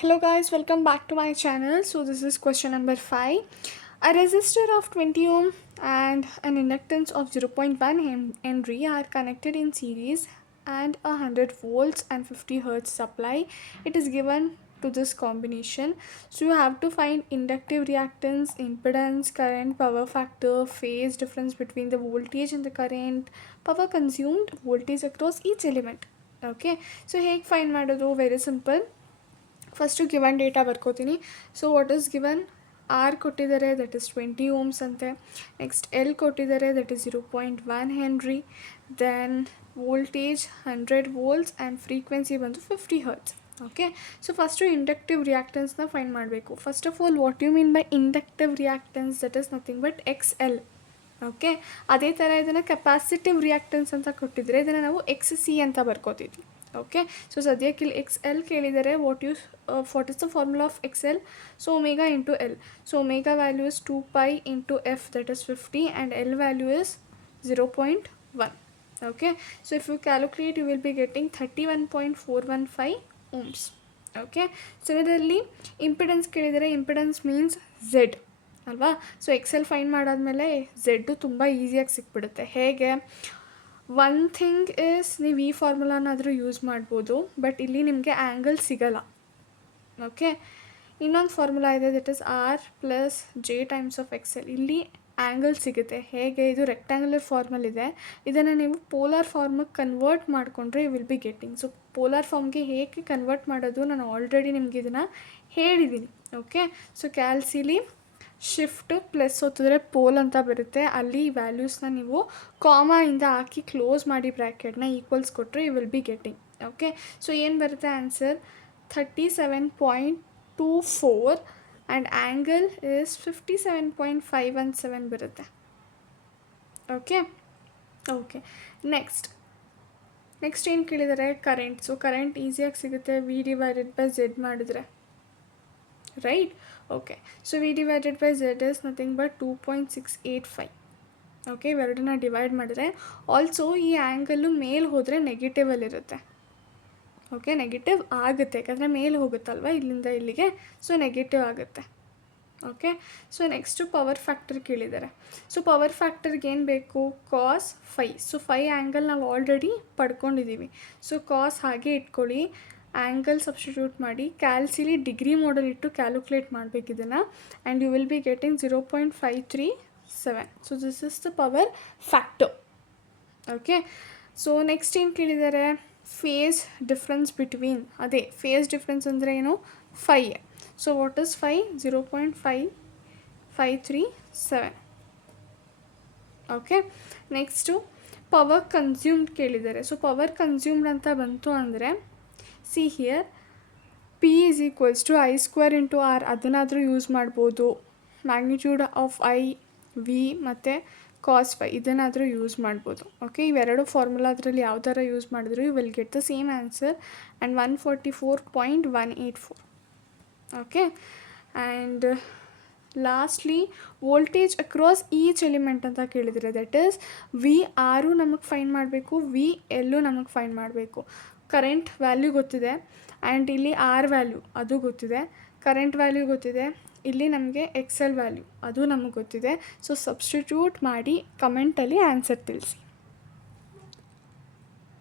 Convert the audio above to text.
Hello guys, welcome back to my channel. So this is question number 5. A resistor of 20 ohm and an inductance of 0.1 Henry are connected in series and a 100 volts and 50 hertz supply. It is given to this combination. So you have to find inductive reactance, impedance, current, power factor, phase difference between the voltage and the current, power consumed, voltage across each element. Okay, so ಹೇಗೆ find ಮಾಡೋದು? Very simple. First given data ಬರ್ಕೋತೀನಿ. So what is given? R ಕೊಟ್ಟಿದ್ದಾರೆ, that is 20 ohms ಅಂತೆ. Next L ಕೊಟ್ಟಿದ್ದಾರೆ, that is 0.1 henry. Then voltage 100 volts and frequency ಬಂದು 50 hertz. Okay, so first inductive ರಿಯಾಕ್ಟೆನ್ಸ್ನ find ಮಾಡಬೇಕು. First of all what you mean by inductive reactance? That is nothing but XL. Okay, ಅದೇ ಥರ ಇದನ್ನು capacitive reactance ಅಂತ ಕೊಟ್ಟಿದ್ರೆ ಇದನ್ನು ನಾವು XC ಅಂತ ಬರ್ಕೋತಿದ್ವಿ. ಓಕೆ, ಸೊ ಸದ್ಯಕ್ಕೆ ಇಲ್ಲಿ XL ಕೇಳಿದರೆ what is the formula of XL? So omega into L. So omega value is 2π into F, that is 50, and L value is 0.1. okay, so if you calculate you will be getting 31.415 ohms. okay, similarly impedance ಕೇಳಿದರೆ impedance means Z ಅಲ್ವಾ. So XL find ಮಾಡಾದ್ಮೇಲೆ Z ತುಂಬ ಈಸಿಯಾಗಿ ಸಿಕ್ಬಿಡುತ್ತೆ. ಹೇಗೆ? One thing is ನೀವು ಈ ಫಾರ್ಮುಲಾನಾದರೂ use ಮಾಡ್ಬೋದು, ಬಟ್ ಇಲ್ಲಿ ನಿಮಗೆ ಆ್ಯಂಗಲ್ ಸಿಗಲ್ಲ. ಓಕೆ, ಇನ್ನೊಂದು ಫಾರ್ಮುಲಾ ಇದೆ, that is R plus J times of XL. ಇಲ್ಲಿ ಆ್ಯಂಗಲ್ ಸಿಗುತ್ತೆ. ಹೇಗೆ? ಇದು ರೆಕ್ಟ್ಯಾಂಗ್ಯುಲರ್ ಫಾರ್ಮಲ್ ಇದೆ, ಇದನ್ನು ನೀವು ಪೋಲಾರ್ ಫಾರ್ಮಿಗೆ ಕನ್ವರ್ಟ್ ಮಾಡಿಕೊಂಡ್ರೆ you will be getting. So polar ಫಾರ್ಮ್ಗೆ ಹೇಗೆ ಕನ್ವರ್ಟ್ ಮಾಡೋದು ನಾನು ಆಲ್ರೆಡಿ ನಿಮ್ಗೆ ಇದನ್ನು ಹೇಳಿದ್ದೀನಿ. ಓಕೆ, ಸೊ ಕ್ಯಾಲ್ಸಿಲಿ ಶಿಫ್ಟ್ ಪ್ಲಸ್ ಹೊತ್ತಿದ್ರೆ ಪೋಲ್ ಅಂತ ಬರುತ್ತೆ, ಅಲ್ಲಿ ವ್ಯಾಲ್ಯೂಸ್ನ ನೀವು ಕಾಮಾಯಿಂದ ಹಾಕಿ ಕ್ಲೋಸ್ ಮಾಡಿ ಬ್ರ್ಯಾಕೆಟ್ನ ಈಕ್ವಲ್ಸ್ ಕೊಟ್ಟರೆ you will be getting. Okay, so ಏನು ಬರುತ್ತೆ ಆನ್ಸರ್? 37.24 ಆ್ಯಂಡ್ ಆ್ಯಂಗಲ್ ಇಸ್ 57.517 ಬರುತ್ತೆ. ಓಕೆ ಓಕೆ ನೆಕ್ಸ್ಟ್ ಏನು ಕೇಳಿದರೆ? ಕರೆಂಟ್. ಸೊ ಕರೆಂಟ್ ಈಸಿಯಾಗಿ ಸಿಗುತ್ತೆ, V/Z ಮಾಡಿದ್ರೆ, right. Okay, so V/Z is nothing but 2.685. Okay, ಇವೆರಡನ್ನ ಡಿವೈಡ್ ಮಾಡಿದ್ರೆ ಆಲ್ಸೋ ಈ ಆ್ಯಂಗಲ್ಲು ಮೇಲೆ ಹೋದರೆ ನೆಗೆಟಿವಲ್ಲಿರುತ್ತೆ. ಓಕೆ, ನೆಗೆಟಿವ್ ಆಗುತ್ತೆ ಯಾಕಂದರೆ ಮೇಲೆ ಹೋಗುತ್ತಲ್ವ ಇಲ್ಲಿಂದ ಇಲ್ಲಿಗೆ, ಸೊ ನೆಗೆಟಿವ್ ಆಗುತ್ತೆ. Okay, so next power factor ಕೇಳಿದ್ದಾರೆ. ಸೊ ಪವರ್ ಫ್ಯಾಕ್ಟರ್ಗೆ ಏನು ಬೇಕು? cos 5. ಸೊ 5 ಆ್ಯಂಗಲ್ ನಾವು ಆಲ್ರೆಡಿ ಪಡ್ಕೊಂಡಿದ್ದೀವಿ. ಸೊ ಕಾಸ್ ಹಾಗೆ ಇಟ್ಕೊಳ್ಳಿ, ಆ್ಯಂಗಲ್ ಸಬ್ಸ್ಟಿಟ್ಯೂಟ್ ಮಾಡಿ, ಕ್ಯಾಲ್ಸಿಲಿ ಡಿಗ್ರಿ ಮೋಡಲ್ ಇಟ್ಟು ಕ್ಯಾಲ್ಕುಲೇಟ್ ಮಾಡಬೇಕು ಇದನ್ನು, and you will be getting 0.537. So this is the power factor. Okay, so next ಏನು ಕೇಳಿದ್ದಾರೆ? Phase difference between. ಅದೇ ಫೇಸ್ ಡಿಫ್ರೆನ್ಸ್ ಅಂದರೆ ಏನು? 5. So what is 5? 0.5537. Okay, next power consumed ಕೇಳಿದ್ದಾರೆ. ಸೊ ಪವರ್ ಕನ್ಸ್ಯೂಮ್ಡ್ ಅಂತ ಬಂತು ಅಂದರೆ see here P is equals to I² into R. ಅದನ್ನಾದರೂ ಯೂಸ್ ಮಾಡ್ಬೋದು. ಮ್ಯಾಗ್ನಿಟ್ಯೂಡ್ ಆಫ್ I, V ಮತ್ತು cos 5 ಇದನ್ನಾದರೂ ಯೂಸ್ ಮಾಡ್ಬೋದು. ಓಕೆ, ಇವೆರಡು ಫಾರ್ಮುಲಾ ಅದರಲ್ಲಿ ಯಾವ ಥರ ಯೂಸ್ ಮಾಡಿದ್ರು you will get the same answer, and 144.184. Okay, and lastly voltage across each element ಅಂತ ಕೇಳಿದರೆ, ದಟ್ ಈಸ್ VR ನಮಗೆ ಫೈಂಡ್ ಮಾಡಬೇಕು, VL ನಮಗೆ ಫೈಂಡ್ ಮಾಡಬೇಕು. ಕರೆಂಟ್ ವ್ಯಾಲ್ಯೂ ಗೊತ್ತಿದೆ, ಆ್ಯಂಡ್ ಇಲ್ಲಿ R ವ್ಯಾಲ್ಯೂ ಅದು ಗೊತ್ತಿದೆ, ಕರೆಂಟ್ ವ್ಯಾಲ್ಯೂ ಗೊತ್ತಿದೆ, ಇಲ್ಲಿ ನಮಗೆ XL ವ್ಯಾಲ್ಯೂ ಅದು ನಮಗೆ ಗೊತ್ತಿದೆ. ಸೊ ಸಬ್ಸ್ಟಿಟ್ಯೂಟ್ ಮಾಡಿ ಕಮೆಂಟಲ್ಲಿ ಆನ್ಸರ್ ತಿಳಿಸಿ.